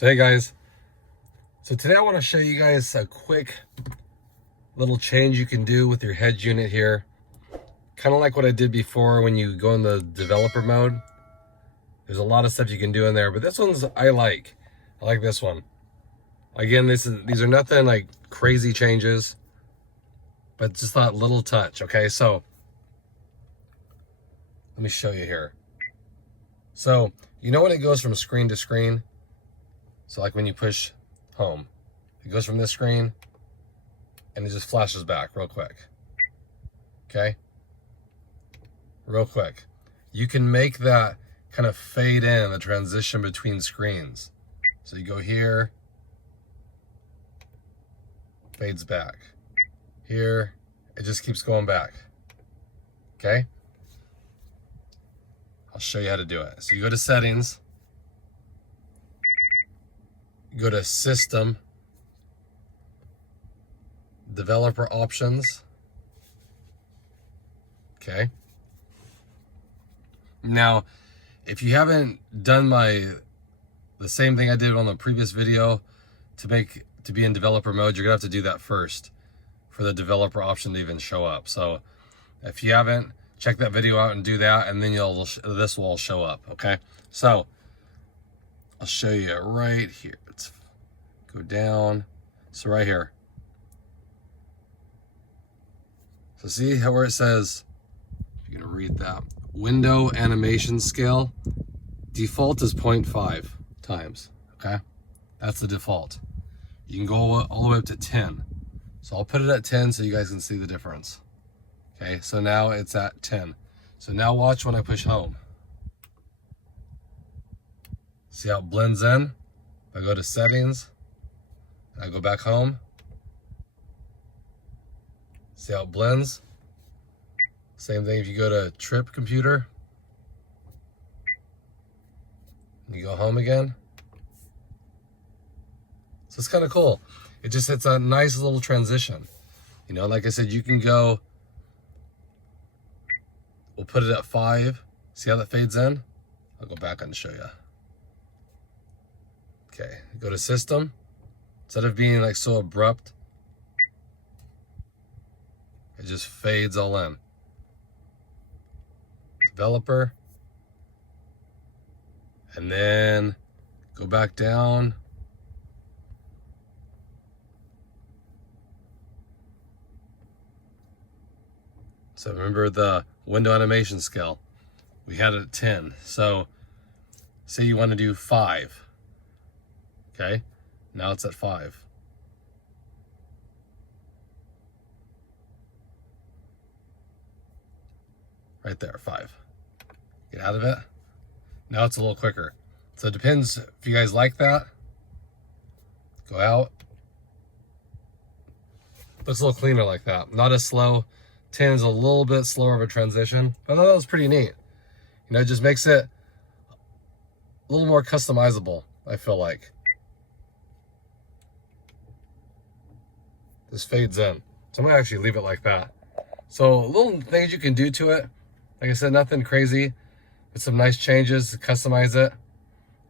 So hey guys, so today I want to show you guys a quick little change you can do with your head unit here. Kind of like what I did before when you go in the developer mode. There's a lot of stuff you can do in there, but this one's I like this one. Again, these are nothing like crazy changes, but just that little touch. Okay, so let me show you here. So you know when it goes from screen to screen? So like when you push home, it goes from this screen and it just flashes back real quick. Okay? Real quick. You can make that kind of fade in the transition between screens. So you go here, fades back. Here, it just keeps going back. Okay? I'll show you how to do it. So you go to settings, you go to system, developer options. Okay. Now, if you haven't done the same thing I did on the previous video to be in developer mode, you're gonna have to do that first for the developer option to even show up. So if you haven't, check that video out and do that, and then this will all show up. Okay. So I'll show you right here. Let's go down. So right here. So see how where it says, if you're gonna read that, window animation scale, default is 0.5 times. Okay. That's the default. You can go all the way up to 10. So I'll put it at 10 so you guys can see the difference. Okay, so now it's at 10. So now watch when I push home. See how it blends in? I go to settings, and I go back home. See how it blends? Same thing if you go to trip computer. You go home again. So it's kind of cool. It's a nice little transition. You know, like I said, you can go, we'll put it at 5. See how that fades in? I'll go back and show you. Okay, go to system. Instead of being like so abrupt, it just fades all in. Developer. And then go back down. So remember the window animation scale, we had it at 10. So say you want to do 5. Okay, now it's at 5. Right there, 5. Get out of it. Now it's a little quicker. So it depends if you guys like that. Go out. Looks a little cleaner like that. Not as slow. 10 is a little bit slower of a transition. I thought that was pretty neat. You know, it just makes it a little more customizable, I feel like. This fades in. So I'm gonna actually leave it like that. So little things you can do to it. Like I said, nothing crazy, but some nice changes to customize it.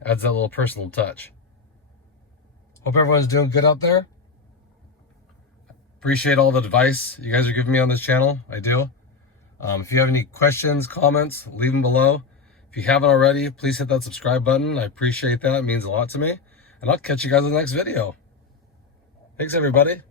Adds that little personal touch. Hope everyone's doing good out there. Appreciate all the advice you guys are giving me on this channel. I do. If you have any questions, comments, leave them below. If you haven't already, please hit that subscribe button. I appreciate that. It means a lot to me. And I'll catch you guys in the next video. Thanks, everybody.